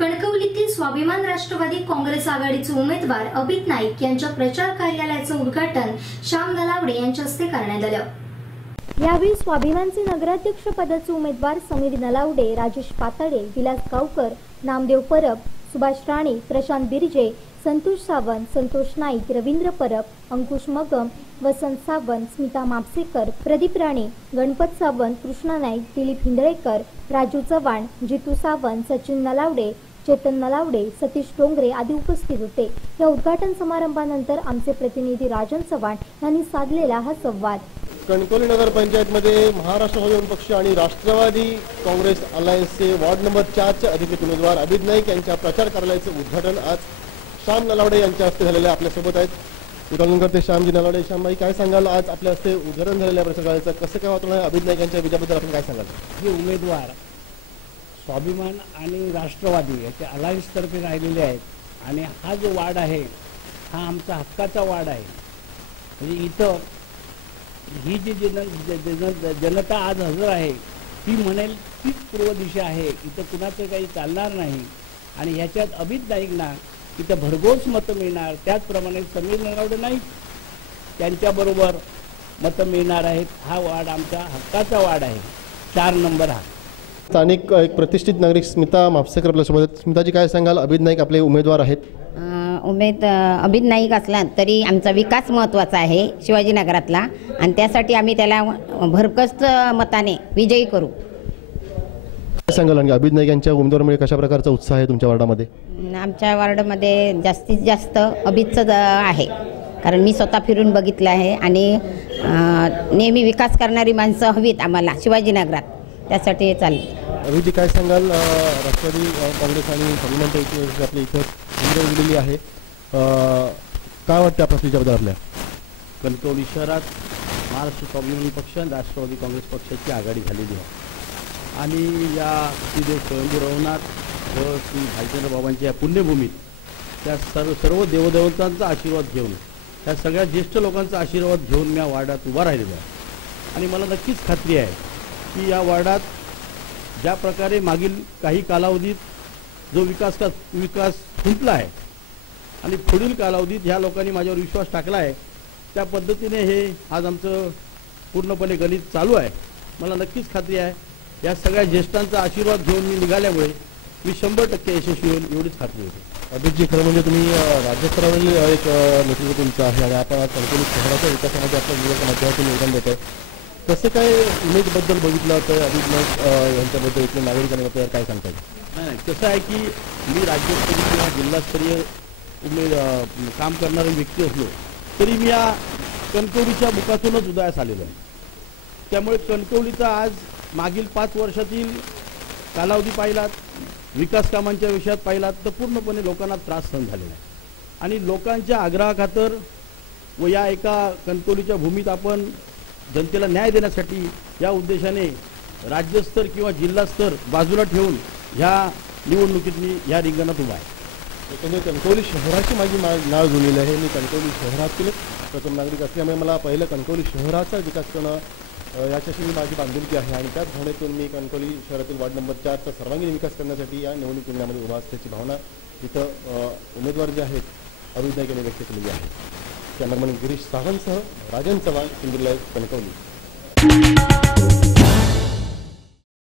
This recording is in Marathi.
कणकवलीतील स्वाभिमान राष्ट्रवादी काँग्रेस आघाडीचे उमेदवार अभित नाईक यांच्या प्रचार कार्यालयाचे उद्घाटन श्याम नलावडे यांच्या हस्ते करण्यात आले। यावेळी स्वाभिमानचे नगराध्यक्ष पदाचे उमेदवार समीर नलावडे, राजेश पाताडे, विलास गावकर, नामदेव परब, सुभाष राणे, प्रशांत बिरजे, संतोष सावंत, संतोष नाईक, रवींद्र परब, अंकुश मगम, वसंत सावंत, स्मिता मापसेकर, प्रदीप राणे, गणपत सावंत, कृष्णा नाईक, दिलीप हिंदळेकर, राजू चव्हाण, जितू सावंत, सचिन नलावडे, चेतन नलावडे, सतीश डोंगरे आदी उपस्थित होते। या उद्घाटन समारंभानंतर आमचे प्रतिनिधी राजन चव्हाण यांनी साधलेला हा संवाद। कणकवली नगर पंचायतमध्ये महाराष्ट्र स्वाभिमान पक्ष आणि राष्ट्रवादी काँग्रेस अलायन्सचे वार्ड नंबर 4 चे अधिकृत उमेदवार अभित नाईक यांच्या प्रचार कार्यालयाचे उद्घाटन आज श्याम नलावडे यांच्या हस्ते झालेले आपल्या सोबत आहेत। उद्घाटन करते श्यामजी नलावडे। श्यामबाई, काय सांगाल, आज आपल्या हस्ते उद्घाटन झालेल्या प्रचार कार्यालयाचं कसं काय वातावरण आहे? अभित नाईक यांच्या विजयाबद्दल आपण काय सांगाल? हे उमेदवार स्वाभिमान आणि राष्ट्रवादी याचे अलायन्स तर्फे राहिलेले आहेत आणि हा जो वार्ड आहे हा आमचा हक्काचा वार्ड आहे। म्हणजे इथं ही जी जनता आज हजर आहे ती म्हणेल तीच पूर्व दिशा आहे, इथं कुणाचं काही चालणार नाही आणि ह्याच्यात अभित नाईकना इथं भरघोस मतं मिळणार। त्याचप्रमाणे समीर नलावडे नाईक त्यांच्याबरोबर मतं मिळणार आहेत। हा वार्ड आमचा हक्काचा वार्ड आहे, 4 नंबर हा। स्थानिक एक प्रतिष्ठित नागरिक स्मिता मापसेकर आपल्यासोबत आहेत। स्मिताजी, काय सांगाल, अभित नाईक आपले उमेदवार आहेत? अभित नाईक असला तरी आमचा विकास महत्त्वाचा आहे शिवाजीनगरातला आणि त्यासाठी आम्ही त्याला भरघोस मताने विजयी करू। काय सांगाल, आणि अभित नाईक यांच्या उमेदवारामुळे कशा प्रकारचा उत्साह आहे तुमच्या वार्डामध्ये? आमच्या वार्डामध्ये जास्तीत जास्त अभितचं आहे, कारण मी स्वतः फिरून बघितलं आहे आणि नेहमी विकास करणारी माणसं हवीत आम्हाला शिवाजीनगरात, त्यासाठी हे चाललं। अभिजी, काय सांगाल, राष्ट्रवादी काँग्रेस आणि स्वाभिमान आपल्या इथं उमेदवारी आहे, काय वाटतं आपल्या त्याच्याबद्दल? आपल्या कणकवली शहरात महाराष्ट्र स्वाभिमान पक्ष आणि राष्ट्रवादी काँग्रेस पक्षाची आघाडी झालेली आहे आणि या श्रीदेव स्वयंभू रवनाथ व श्री भालचंद्र बाबांच्या या पुण्यभूमीत त्या सर्व देवदेवतांचा आशीर्वाद घेऊन, त्या सगळ्या ज्येष्ठ लोकांचा आशीर्वाद घेऊन मी या वार्डात उभा राहिलेलो आहे आणि मला नक्कीच खात्री आहे की या वार्डात ज्या प्रकारे मागील काही कालावधीत जो विकास खुंटला आहे आणि पुढील कालावधीत ह्या लोकांनी माझ्यावर विश्वास टाकला आहे, त्या पद्धतीने हे आज आमचं पूर्णपणे गणित चालू आहे। मला नक्कीच खात्री आहे या सगळ्या ज्येष्ठांचा आशीर्वाद घेऊन मी निघाल्यामुळे मी 100% यशस्वी होईल एवढीच खात्री होती। अभितजी, खरं म्हणजे तुम्ही राज्यस्तरावरील एक नेतृत्व तुमचं आहे आणि आपण कणकवली शहराच्या विकासामध्ये आपल्या मुलाच्या माध्यमातून योगदान देत आहे। कसं काय इमेजबद्दल बघितलं तर अभित नाईक यांच्याबद्दल इथल्या नागरिकांबद्दल काय सांगता? नाही, कसं आहे की मी राज्यस्तरीय किंवा जिल्हास्तरीय काम करणारी व्यक्ती असलो तरी मी या कणकवलीच्या मुखातूनच उदयास आलेलो आहे। त्यामुळे कणकवलीचा आज मागील 5 वर्षातील कालावधी पाहिलात, विकास कामांच्या विषयात पाहिलात तर पूर्णपणे लोकांना त्रास सहन झालेला आहे आणि लोकांच्या आग्रहाखातर व या एका कणकवलीच्या भूमीत आपण जनतेला न्याय देण्यासाठी या उद्देशाने राज्यस्तर किंवा जिल्हास्तर बाजूला ठेवून ह्या निवडणुकीत मी ह्या रिंगणात उभा आहे। म्हणजे कणकवली शहराची माझी नाव जुळलेली आहे। मी कणकवली शहरातील प्रथम नागरिक असल्यामुळे मला पहिलं कणकवली शहराचा विकास करणं याच्याशी मी माझी बांधिलकी आहे आणि त्याच भावनेतून मी कणकवली शहरातील वार्ड नंबर 4 चा सर्वांगीण विकास करण्यासाठी या निवडणूक रिंगणामध्ये उभा असल्याची भावना इथं उमेदवार जे आहेत अभित नाईक यांनी व्यक्त केलेली आहे। कॅमेरामन गिरीश सावंतसह राजन चव्हाण, सिंधुदुर्ग लाईव्ह, कणकवली।